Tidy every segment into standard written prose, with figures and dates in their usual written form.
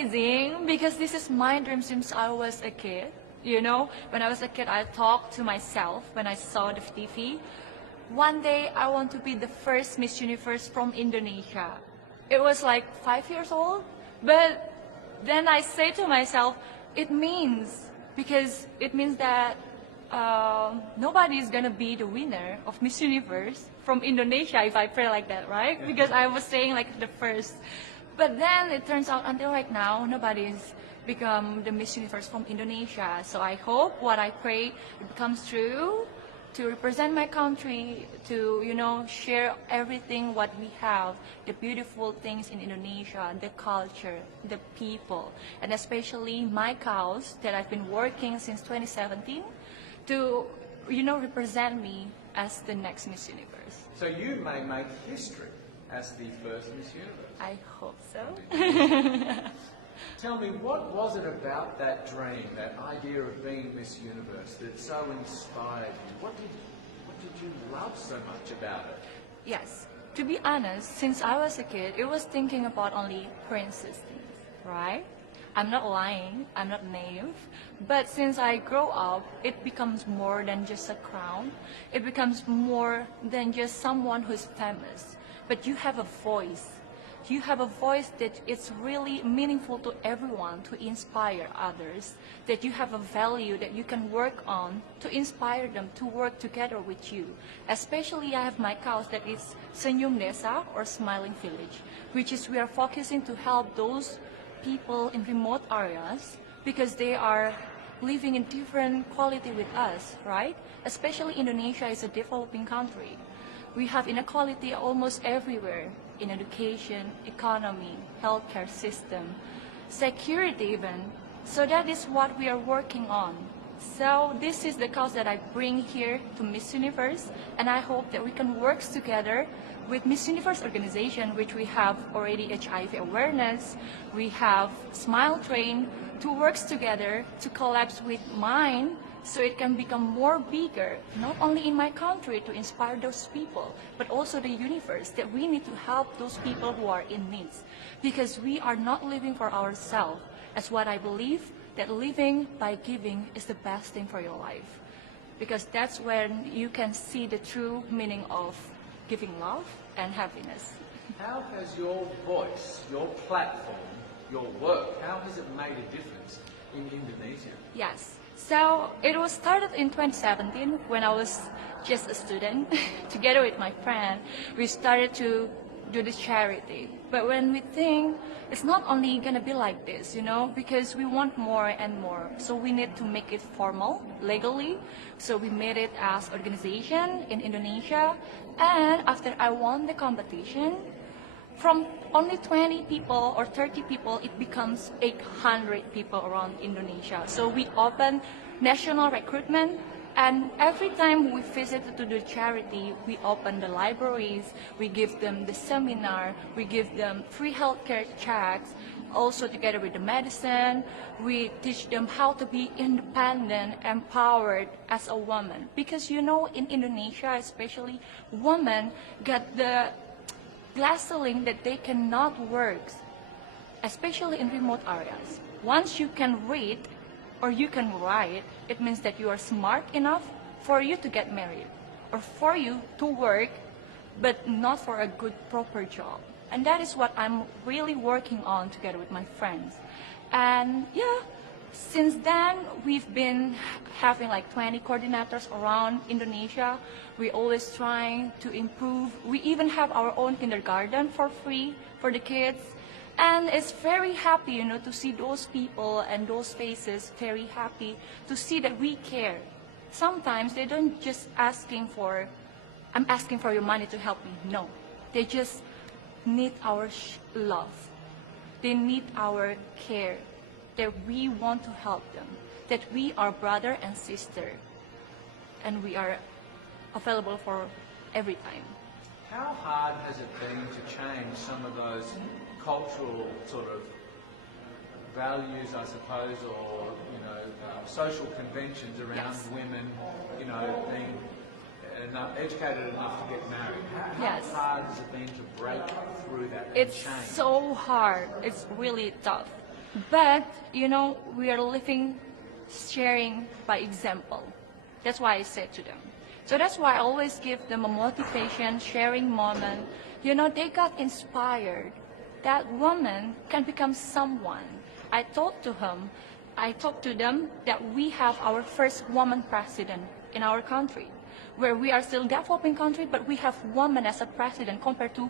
amazing because this is my dream since I was a kid. You know, when I was a kid, I talked to myself when I saw the TV. One day, I want to be the first Miss Universe from Indonesia. It was like 5 years old, but then I say to myself, because it means that nobody is gonna be the winner of Miss Universe from Indonesia if I pray like that, right? Because I was saying like the first. But then it turns out until right now, nobody's become the Miss Universe from Indonesia. So I hope what I pray it becomes true, to represent my country, to, you know, share everything what we have, the beautiful things in Indonesia, the culture, the people, and especially my cause that I've been working since 2017 to, you know, represent me as the next Miss Universe. So you may make history as the first Miss Universe. I hope so. Tell me, what was it about that dream, that idea of being Miss Universe that so inspired you? What did you love so much about it? Yes, to be honest, since I was a kid, it was thinking about only princess things, right? I'm not lying, I'm not naive, but since I grow up, it becomes more than just a crown. It becomes more than just someone who's famous, but you have a voice. You have a voice that it's really meaningful to everyone, to inspire others, that you have a value that you can work on to inspire them to work together with you. Especially I have my cause that is Senyum Desa, or Smiling Village, which is we are focusing to help those people in remote areas because they are living in different quality with us, right? Especially Indonesia is a developing country. We have inequality almost everywhere, in education, economy, healthcare system, security even. So that is what we are working on. So this is the cause that I bring here to Miss Universe, and I hope that we can work together with Miss Universe organization, which we have already HIV awareness, we have Smile Train, to work together to collapse with mine so it can become more bigger, not only in my country to inspire those people, but also the universe, that we need to help those people who are in need. Because we are not living for ourselves, as what I believe, that living by giving is the best thing for your life. Because that's when you can see the true meaning of giving love and happiness. How has your voice, your platform, your work, how has it made a difference in Indonesia? Yes. So it was started in 2017 when I was just a student. Together with my friend, we started to do this charity. But when we think it's not only gonna be like this, you know, because we want more and more. So we need to make it formal, legally. So we made it as organization in Indonesia. And after I won the competition, from only 20 people or 30 people, it becomes 800 people around Indonesia. So we open national recruitment, and every time we visit to the charity, we open the libraries, we give them the seminar, we give them free healthcare checks, also together with the medicine, we teach them how to be independent, empowered as a woman. Because you know, in Indonesia especially, women get the glass ceiling that they cannot work, especially in remote areas. Once you can read or you can write, it means that you are smart enough for you to get married or for you to work, but not for a good proper job. And that is what I'm really working on together with my friends. And yeah, since then, we've been having like 20 coordinators around Indonesia. We're always trying to improve. We even have our own kindergarten for free for the kids. And it's very happy, you know, to see those people and those faces very happy to see that we care. Sometimes they don't just asking for, I'm asking for your money to help me. No, they just need our love. They need our care. That we want to help them, that we are brother and sister, and we are available for every time. How hard has it been to change some of those cultural sort of values, I suppose, or, you know, social conventions around women, you know, being educated enough to get married? How hard has it been to break through that and It's change? so hard. It's really tough. But, you know, we are living, sharing by example. That's why I said to them. So that's why I always give them a motivation, sharing moment. You know, they got inspired. That woman can become someone. I talked to them that we have our first woman president in our country, where we are still developing country, but we have women as a president compared to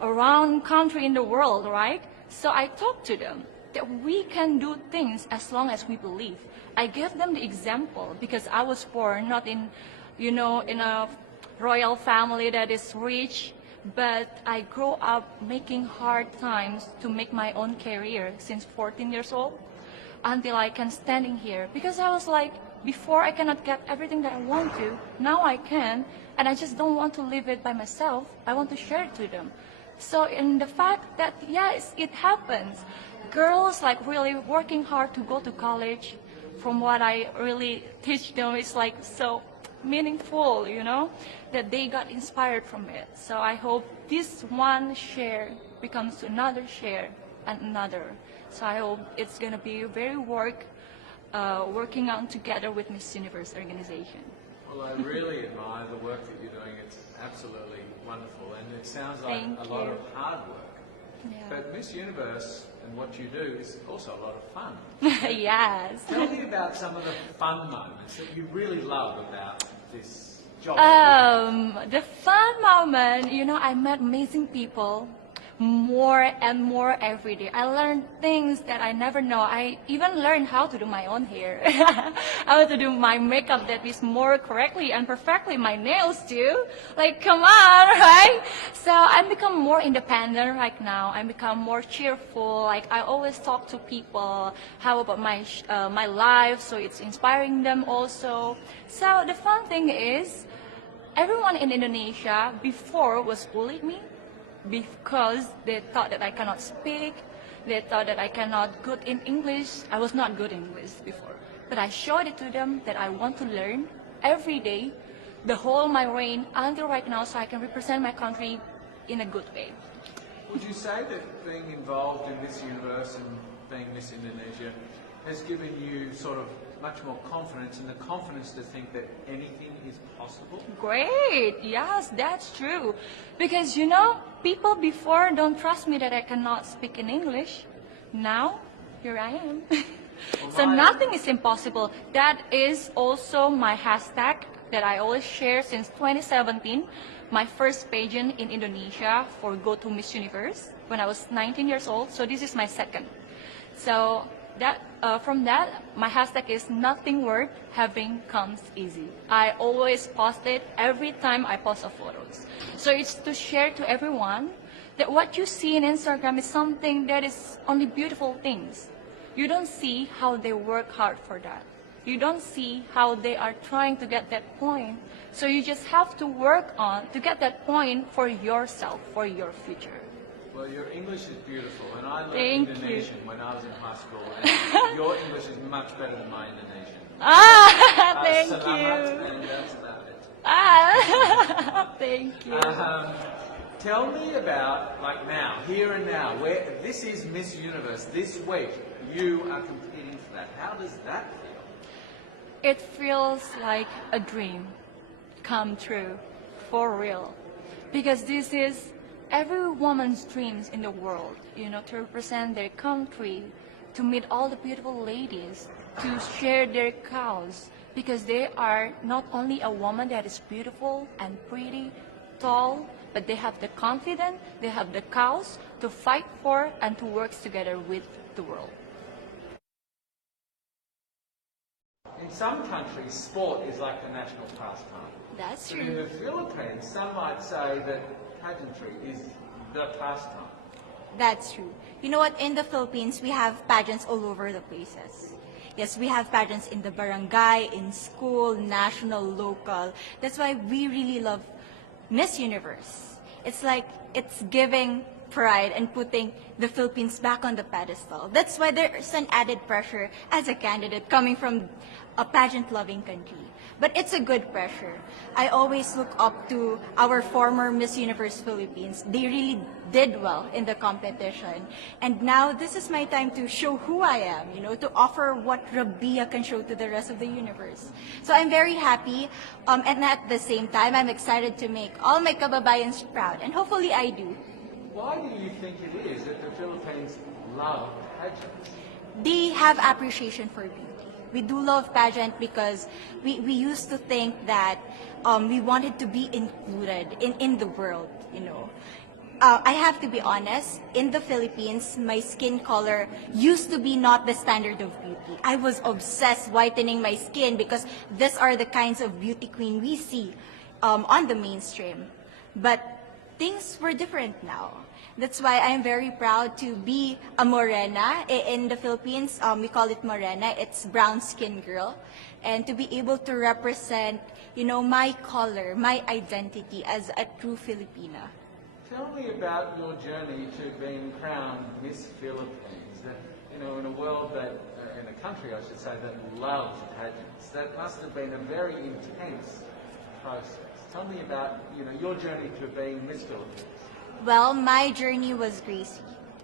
around country in the world, right? So I talked to them that we can do things as long as we believe. I gave them the example because I was born not in, you know, in a royal family that is rich, but I grew up making hard times to make my own career since 14 years old until I can standing here. Because I was like, before I cannot get everything that I want to, now I can, and I just don't want to live it by myself. I want to share it to them. So in the fact that, yes, it happens. Girls like really working hard to go to college, from what I really teach them, it's like so meaningful, you know, that they got inspired from it. So I hope this one share becomes another share and another. So I hope it's going to be very working on together with Miss Universe organization. Well, I really admire the work that you're doing. It's absolutely wonderful, and it sounds like a lot of hard work. Yeah. But Miss Universe and what you do is also a lot of fun. Yes. Tell me about some of the fun moments that you really love about this job. The fun moment, you know, I met amazing people more and more every day. I learned things that I never know. I even learned how to do my own hair. How to do my makeup that is more correctly and perfectly, my nails too. Like, come on, right? So I become more independent right now. I become more cheerful. Like, I always talk to people how about my life, so it's inspiring them also. So the fun thing is, everyone in Indonesia before was bullied me, because they thought that I cannot speak, they thought that I cannot good in English. I was not good in English before. But I showed it to them that I want to learn every day, the whole my reign until right now, so I can represent my country in a good way. Would you say that being involved in Miss Universe and being Miss Indonesia has given you sort of much more confidence, and the confidence to think that anything is possible? Great, yes, that's true. Because, you know, people before don't trust me that I cannot speak in English. Now, here I am. So nothing is impossible. That is also my hashtag that I always share since 2017. My first pageant in Indonesia for Go to Miss Universe when I was 19 years old. So this is my second. So that from that, my hashtag is nothing worth having comes easy. I always post it every time I post a photos. So it's to share to everyone that what you see in Instagram is something that is only beautiful things. You don't see how they work hard for that. You don't see how they are trying to get that point. So you just have to work on to get that point for yourself, for your future. Well, your English is beautiful, and I learned Thank Indonesian you. when I was in high school, and your English is much better than my Indonesian. Thank Selamat, you. and that's about it. Thank you. Tell me about, like now, here and now, where this is Miss Universe, this week, you are competing for that. How does that feel? It feels like a dream come true, for real. Because this is every woman's dreams in the world, you know, to represent their country, to meet all the beautiful ladies, to share their cause, because they are not only a woman that is beautiful and pretty, tall, but they have the confidence, they have the cause to fight for and to work together with the world. In some countries, sport is like the national pastime. That's But in true. the Philippines, some might say that pageantry is the pastime. That's true. You know what? In the Philippines, we have pageants all over the places. Yes, we have pageants in the barangay, in school, national, local. That's why we really love Miss Universe. It's like it's giving pride and putting the Philippines back on the pedestal. That's why there's an added pressure as a candidate coming from a pageant-loving country. But it's a good pressure. I always look up to our former Miss Universe Philippines. They really did well in the competition. And now this is my time to show who I am, to offer what Rabia can show to the rest of the universe. So I'm very happy, and at the same time, I'm excited to make all my kababayans proud, and hopefully I do. Why do you think it is that the Philippines love pageants? They have appreciation for beauty. We do love pageant because we used to think that we wanted to be included in the world, I have to be honest, in the Philippines, my skin color used to be not the standard of beauty. I was obsessed whitening my skin because these are the kinds of beauty queen we see on the mainstream. But things were different now. That's why I'm very proud to be a morena. In the Philippines, we call it morena. It's brown skin girl. And to be able to represent, my color, my identity as a true Filipina. Tell me about your journey to being crowned Miss Philippines. That, in a world that, in a country, I should say, that loves pageants. That must have been a very intense process. Tell me about, your journey to being Miss Philippines. Well, my journey was crazy.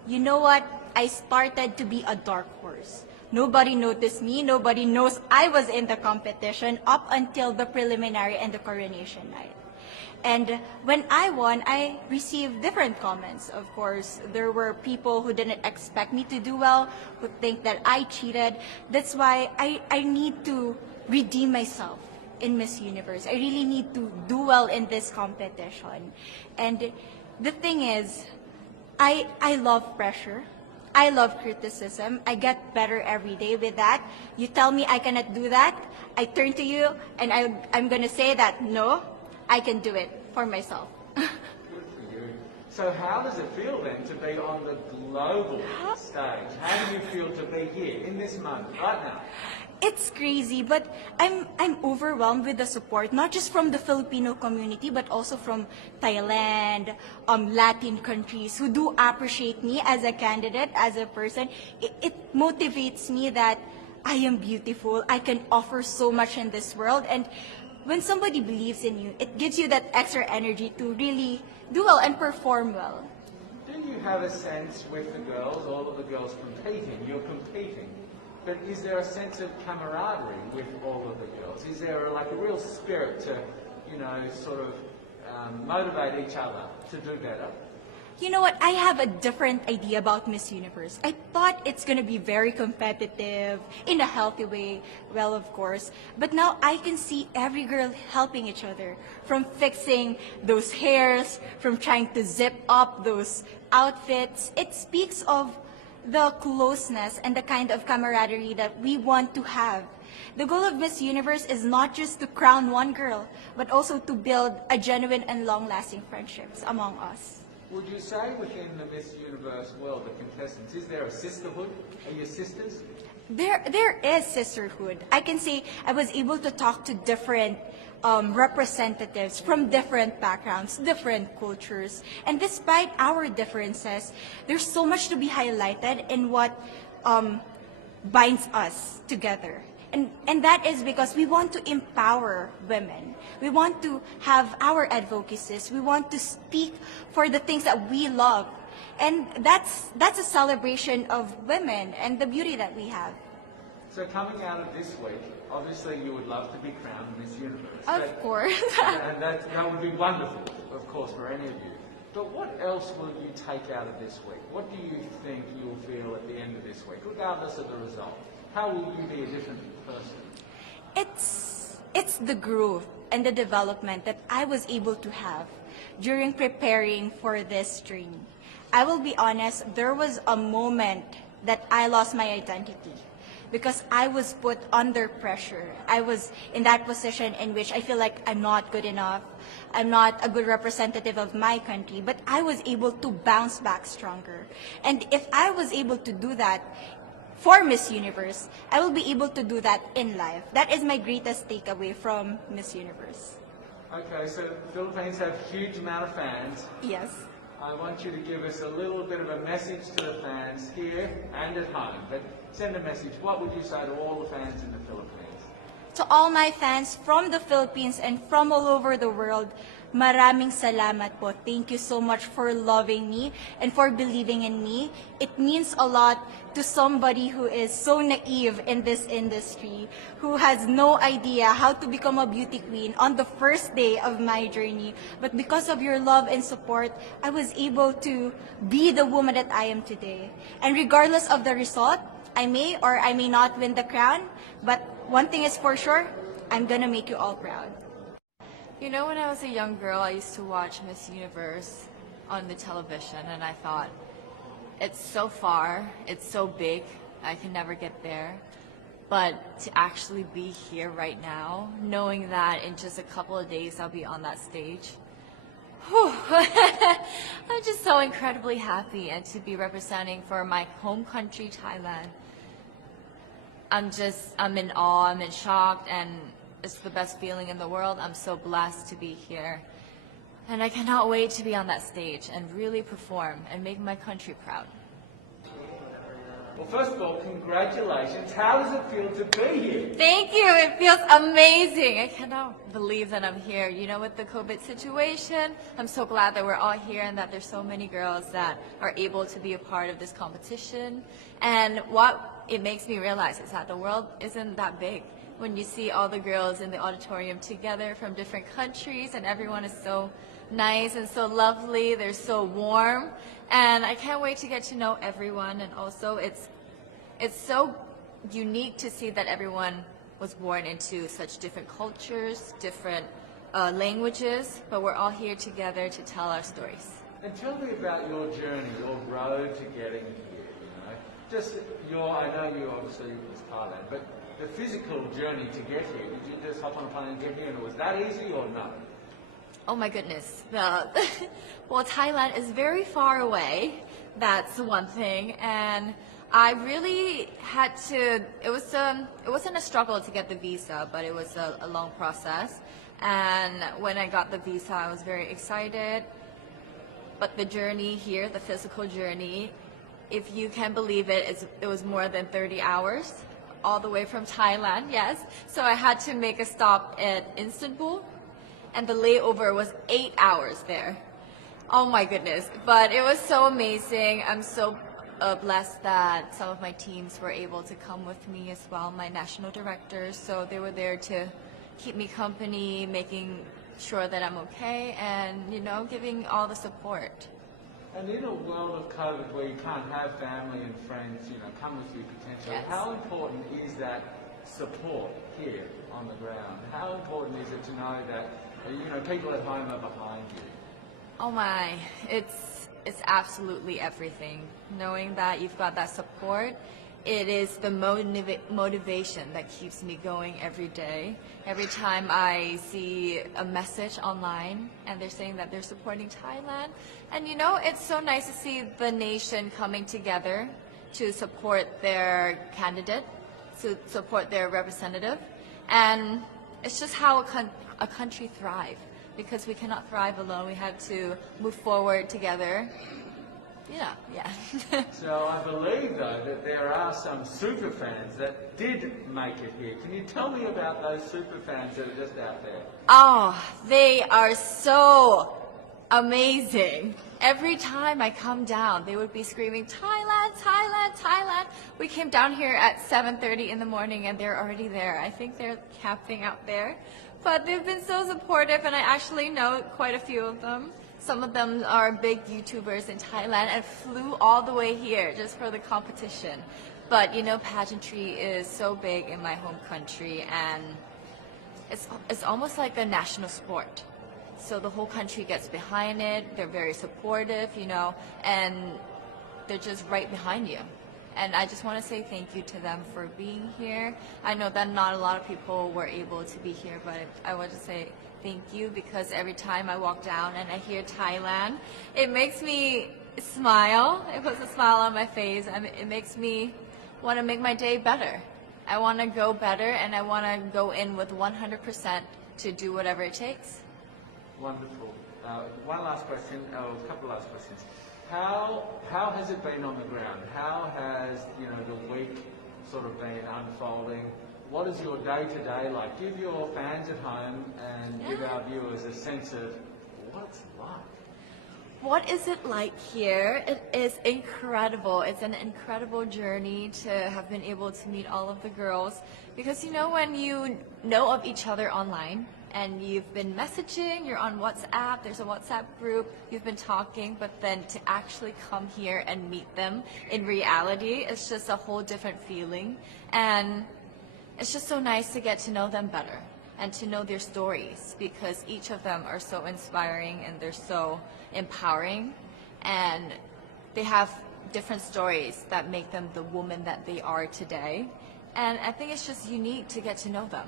You know what? I started to be a dark horse. Nobody noticed me. Nobody knows I was in the competition up until the preliminary and the coronation night. And when I won, I received different comments. Of course, there were people who didn't expect me to do well, who think that I cheated. That's why I need to redeem myself in Miss Universe. I really need to do well in this competition. And the thing is, I love pressure. I love criticism. I get better every day with that. You tell me I cannot do that, I turn to you and I'm going to say that, no, I can do it for myself. Good for you. So how does it feel then to be on the global stage? How do you feel to be here in this moment, right now? It's crazy, but I'm overwhelmed with the support, not just from the Filipino community, but also from Thailand, Latin countries who do appreciate me as a candidate, as a person. It motivates me that I am beautiful, I can offer so much in this world, and when somebody believes in you, it gives you that extra energy to really do well and perform well. Do you have a sense with the girls, all of the girls competing, you're competing, but is there a sense of camaraderie with all of the girls? Is there a real spirit to, sort of motivate each other to do better? You know what? I have a different idea about Miss Universe. I thought it's going to be very competitive, in a healthy way, well, of course. But now I can see every girl helping each other, from fixing those hairs, from trying to zip up those outfits. It speaks of the closeness and the kind of camaraderie that we want to have. The goal of Miss Universe is not just to crown one girl, but also to build a genuine and long-lasting friendships among us. Would you say within the Miss Universe world, the contestants, is there a sisterhood? Are you sisters? There is sisterhood. I can say I was able to talk to different representatives from different backgrounds, different cultures. And despite our differences, there's so much to be highlighted in what binds us together. And that is because we want to empower women. We want to have our advocacies. We want to speak for the things that we love. And that's a celebration of women and the beauty that we have. So coming out of this week, obviously you would love to be crowned Miss Universe. Of course. And that would be wonderful, of course, for any of you. But what else will you take out of this week? What do you think you'll feel at the end of this week, regardless of the result? How will you be a different person? It's the growth and the development that I was able to have during preparing for this journey. I will be honest, there was a moment that I lost my identity because I was put under pressure. I was in that position in which I feel like I'm not good enough. I'm not a good representative of my country, but I was able to bounce back stronger. And if I was able to do that for Miss Universe, I will be able to do that in life. That is my greatest takeaway from Miss Universe. Okay, so the Philippines have a huge amount of fans. Yes. I want you to give us a little bit of a message to the fans here and at home. But send a message. What would you say to all the fans in the Philippines? To all my fans from the Philippines and from all over the world, maraming salamat po. Thank you so much for loving me and for believing in me. It means a lot to somebody who is so naive in this industry, who has no idea how to become a beauty queen on the first day of my journey. But because of your love and support, I was able to be the woman that I am today. And regardless of the result, I may or I may not win the crown, but one thing is for sure, I'm gonna make you all proud. You know, when I was a young girl, I used to watch Miss Universe on the television, and I thought, it's so far, it's so big, I can never get there. But to actually be here right now, knowing that in just a couple of days I'll be on that stage, whew, I'm just so incredibly happy, and to be representing for my home country, Thailand. I'm in awe, I'm in shock, and it's the best feeling in the world. I'm so blessed to be here. And I cannot wait to be on that stage and really perform and make my country proud. Well, first of all, congratulations. How does it feel to be here? Thank you. It feels amazing. I cannot believe that I'm here. You know, with the COVID situation, I'm so glad that we're all here and that there's so many girls that are able to be a part of this competition. And what it makes me realize is that the world isn't that big. When you see all the girls in the auditorium together from different countries, and everyone is so nice and so lovely, they're so warm, and I can't wait to get to know everyone. And also it's so unique to see that everyone was born into such different cultures, different languages, but we're all here together to tell our stories. And tell me about your journey, your road to getting here, you know. Just I know you obviously was Thailand, but the physical journey to get here, did you just hop on a plane and get here, and was that easy or no? Oh my goodness. Well, Thailand is very far away. That's one thing. And I really had to, it wasn't a struggle to get the visa, but it was a long process. And when I got the visa, I was very excited. But the journey here, the physical journey, if you can believe it, it was more than 30 hours, all the way from Thailand, yes. So I had to make a stop at Istanbul, and the layover was 8 hours there. Oh my goodness, but it was so amazing. I'm so blessed that some of my teams were able to come with me as well, my national directors. So they were there to keep me company, making sure that I'm okay, and, you know, giving all the support. And in a world of COVID where you can't have family and friends, you know, come with you potentially, Yes. How important is that support here on the ground? How important is it to know that, you know, people at home are behind you? Oh my, it's absolutely everything. Knowing that you've got that support, it is the motivation that keeps me going every day. Every time I see a message online and they're saying that they're supporting Thailand, and you know, it's so nice to see the nation coming together to support their candidate, to support their representative, and it's just how a country thrives. Because we cannot thrive alone, we have to move forward together. Yeah. So I believe, though, that there are some super fans that did make it here. Can you tell me about those super fans that are just out there? Oh, they are so amazing. Every time I come down, they would be screaming, Thailand, Thailand, Thailand. We came down here at 7:30 in the morning and they're already there. I think they're camping out there. But they've been so supportive, and I actually know quite a few of them. Some of them are big YouTubers in Thailand and flew all the way here just for the competition. But you know, pageantry is so big in my home country, and it's almost like a national sport. So the whole country gets behind it. They're very supportive, you know, and they're just right behind you. And I just want to say thank you to them for being here. I know that not a lot of people were able to be here, but I want to say thank you, because every time I walk down and I hear Thailand, it makes me smile. It puts a smile on my face, and it makes me want to make my day better. I want to go better, and I want to go in with 100% to do whatever it takes. Wonderful. One last question, or a couple of last questions. How has it been on the ground? How has the week sort of been unfolding? What is your day-to-day like? Give your fans at home and give our viewers a sense of what it's like. What is it like here? It is incredible. It's an incredible journey to have been able to meet all of the girls, because when you know of each other online and you've been messaging, you're on WhatsApp, there's a WhatsApp group, you've been talking, but then to actually come here and meet them in reality, it's just a whole different feeling. And it's just so nice to get to know them better and to know their stories, because each of them are so inspiring and they're so empowering, and they have different stories that make them the woman that they are today. And I think it's just unique to get to know them.